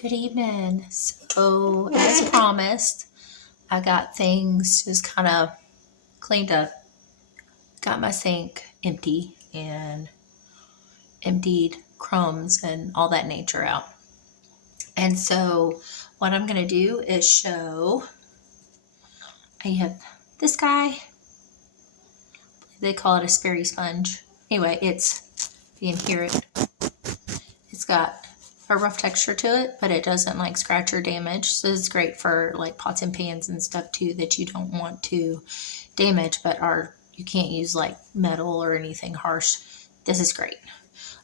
Good evening. So, as promised, I got things just kind of cleaned up. Got my sink empty and emptied crumbs and all that nature out. And so, what I'm going to do is show. I have this guy. They call it a Sperry sponge. Anyway, you can hear it. It's got a rough texture to it, but it doesn't like scratch or damage. So it's great for like pots and pans and stuff too that you don't want to damage, but you can't use like metal or anything harsh. This is great.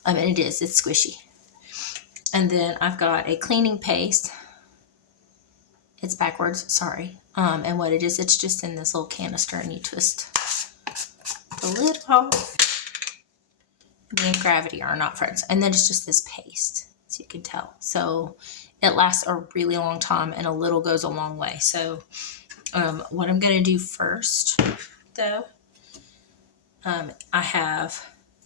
And it's squishy. And then I've got a cleaning paste. It's backwards, sorry. And what it is, it's just in this little canister and you twist the lid off. Me and gravity are not friends. And then it's just this paste, so you can tell. So it lasts a really long time and a little goes a long way. So what I'm going to do first, though,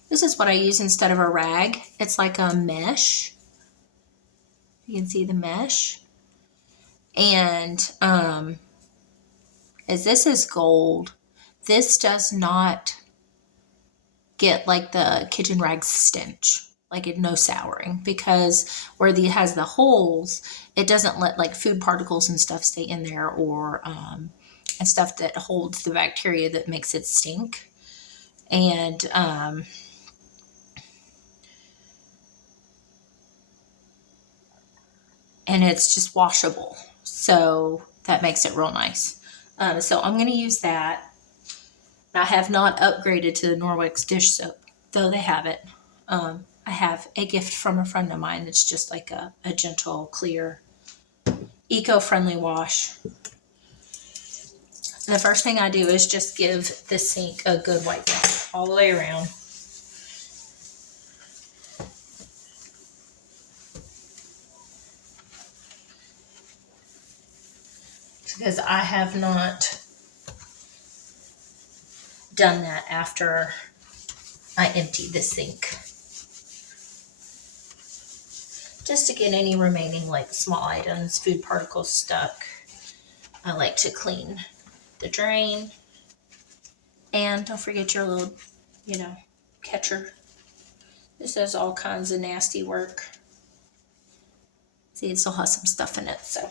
this is what I use instead of a rag. It's like a mesh. You can see the mesh. And as this is gold, this does not get like the kitchen rag stench, like no souring, because where it has the holes, it doesn't let like food particles and stuff stay in there, or and stuff that holds the bacteria that makes it stink. And it's just washable, so that makes it real nice. So I'm going to use that. I have not upgraded to the Norwex dish soap, though they have it. I have a gift from a friend of mine that's just like a gentle, clear, eco-friendly wash. The first thing I do is just give the sink a good wipe down all the way around. Because I have not done that after I empty the sink. Just to get any remaining like small items, food particles stuck. I like to clean the drain. And don't forget your little, catcher. This does all kinds of nasty work. See, it still has some stuff in it, so.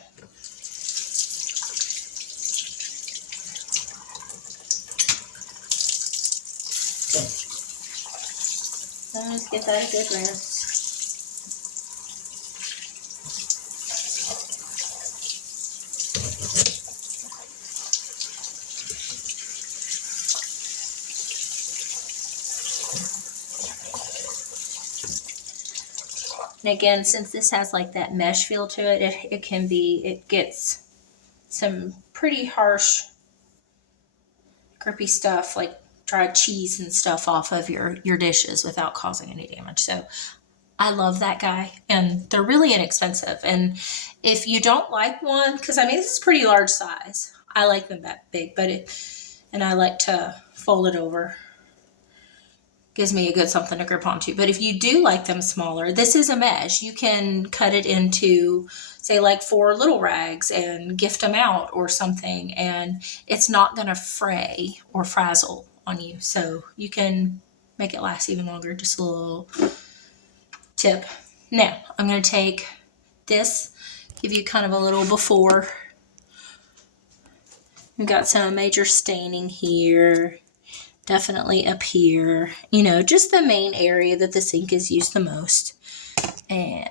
Let's give that a good rinse. And again, since this has like that mesh feel to it, it gets some pretty harsh, grippy stuff like dried cheese and stuff off of your dishes without causing any damage. So I love that guy, and they're really inexpensive. And if you don't like one, because this is pretty large size. I like them that big, and I like to fold it over. Gives me a good something to grip onto. But if you do like them smaller, this is a mesh. You can cut it into, say, like 4 little rags and gift them out or something, and it's not going to fray or frazzle on you. So you can make it last even longer. Just a little tip. Now, I'm going to take this, give you kind of a little before. We've got some major staining here. Definitely up here, just the main area that the sink is used the most. And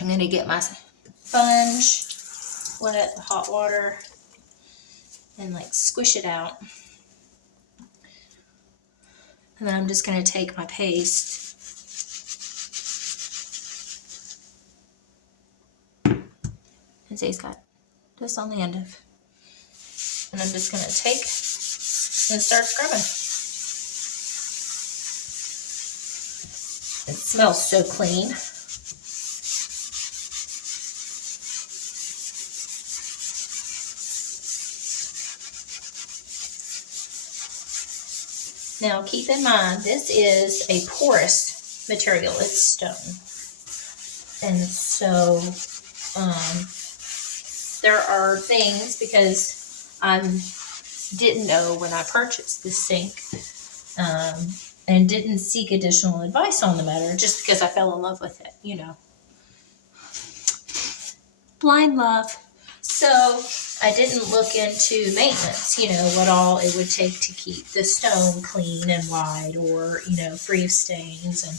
I'm going to get my sponge, put it in hot water, and like squish it out. And then I'm just going to take my paste and see, it's got just on the end of. And I'm just going to take and start scrubbing. It smells so clean. Now keep in mind, this is a porous material. It's stone. And so there are things, because I didn't know when I purchased this sink, and didn't seek additional advice on the matter just because I fell in love with it, you know. Blind love. So I didn't look into maintenance, you know, what all it would take to keep the stone clean and white, or, you know, free of stains. And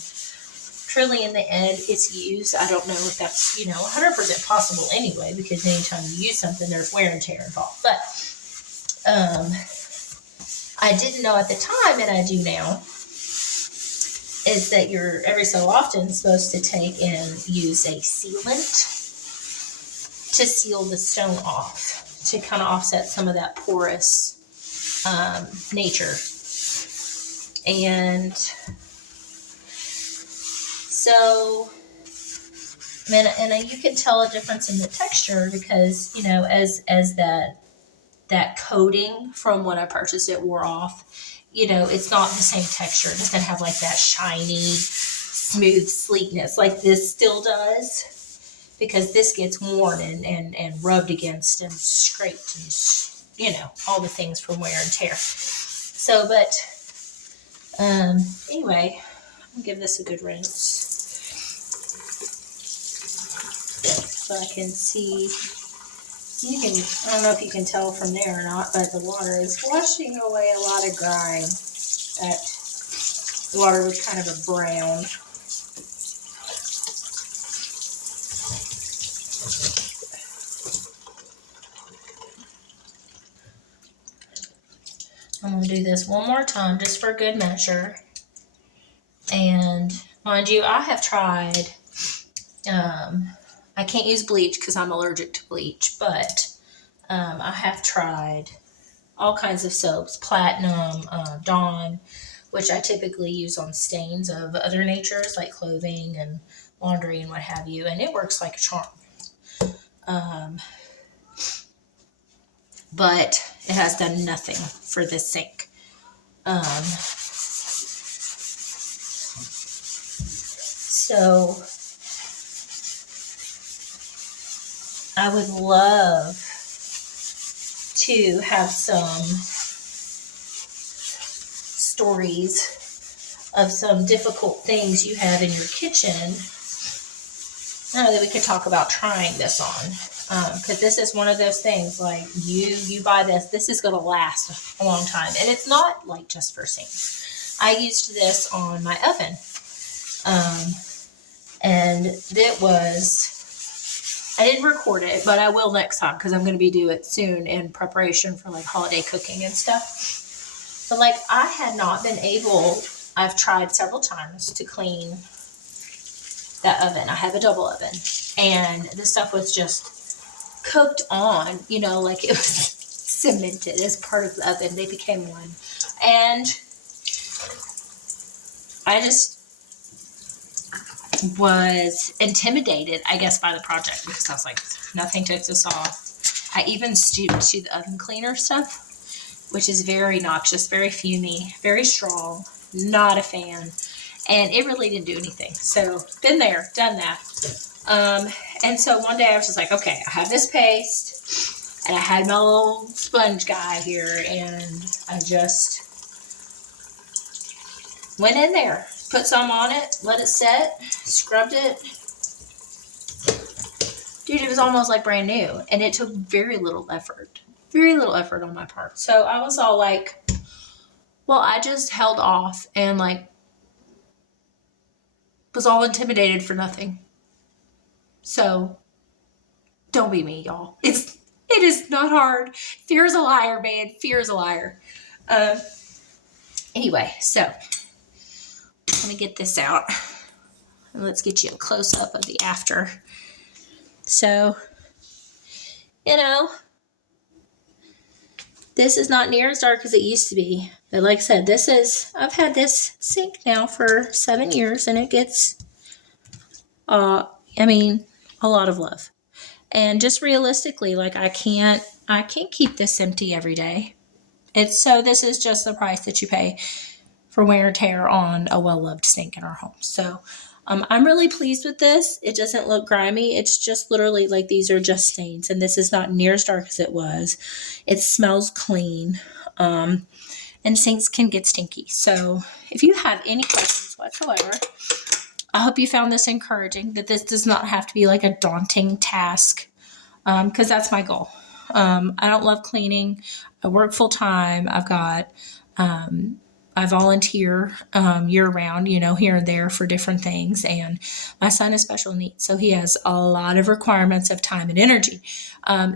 truly in the end, it's used. I don't know if that's, you know, 100% possible anyway, because anytime you use something, there's wear and tear involved. But I didn't know at the time, and I do now, is that you're every so often supposed to take and use a sealant to seal the stone off, to kind of offset some of that porous nature. And so, and you can tell a difference in the texture, because, you know, as that coating from when I purchased it wore off, you know, it's not the same texture. It doesn't have like that shiny, smooth sleekness like this still does, because this gets worn and rubbed against and scraped and, you know, all the things from wear and tear. So, but anyway, I'll give this a good rinse so I can see. You can, I don't know if you can tell from there or not, but the water is washing away a lot of grime. The water was kind of a brown. I'm going to do this one more time just for good measure. And mind you, I have tried, I can't use bleach because I'm allergic to bleach, but I have tried all kinds of soaps, Platinum, Dawn, which I typically use on stains of other natures like clothing and laundry and what have you, and it works like a charm. But it has done nothing for this sink. So I would love to have some stories of some difficult things you have in your kitchen. I know that we could talk about trying this on, because this is one of those things, like you buy this is going to last a long time, and it's not like just for sinks. I used this on my oven, and it was, I didn't record it, but I will next time, because I'm going to be doing it soon in preparation for like holiday cooking and stuff. But like, I had not been able, I've tried several times to clean that oven. I have a double oven, and the stuff was just cooked on, you know, like it was cemented as part of the oven. They became one. And I just was intimidated, I guess, by the project, because I was like, nothing takes this off. I even stooped to the oven cleaner stuff, which is very noxious, very fumy, very strong, not a fan. And it really didn't do anything. So, been there, done that. And so one day I was just like, okay, I have this paste, and I had my little sponge guy here, and I just went in there, put some on it, let it set, scrubbed it. Dude, it was almost like brand new, and it took very little effort on my part. So I was all like, well, I just held off and like was all intimidated for nothing. So don't be me, y'all. It is not hard. Fear is a liar, man. Fear is a liar. Anyway, so I'm gonna get this out, and let's get you a close up of the after. So, you know, this is not near as dark as it used to be. But like I said, I've had this sink now for 7 years, and it gets, a lot of love. And just realistically, like I can't keep this empty every day. This is just the price that you pay. for wear and tear on a well-loved sink in our home. So I'm really pleased with this. It doesn't look grimy. It's just literally like these are just stains, and this is not near as dark as it was. It smells clean, and sinks can get stinky. So if you have any questions whatsoever, I hope you found this encouraging, that this does not have to be like a daunting task, because that's my goal. I don't love cleaning. I work full time. I volunteer year round, here and there for different things. And my son has special needs, so he has a lot of requirements of time and energy.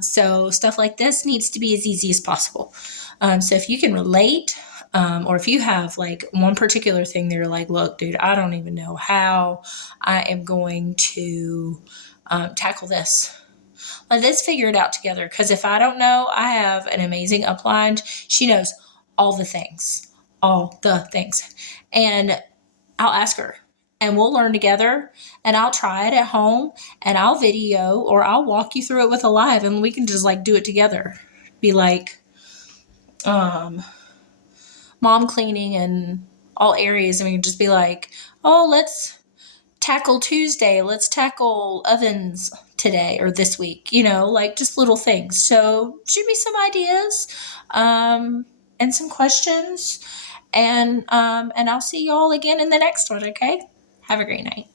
So stuff like this needs to be as easy as possible. So if you can relate, or if you have like one particular thing that you're like, look, dude, I don't even know how I am going to tackle this. Let's figure it out together. Because if I don't know, I have an amazing upline. She knows all the things. And I'll ask her, and we'll learn together, and I'll try it at home, and I'll video, or I'll walk you through it with a live, and we can just like do it together. Be like, mom cleaning in all areas. And we can just be like, oh, let's tackle Tuesday. Let's tackle ovens today or this week, like just little things. So shoot me some ideas, and some questions, and I'll see you all again in the next one. Okay. Have a great night.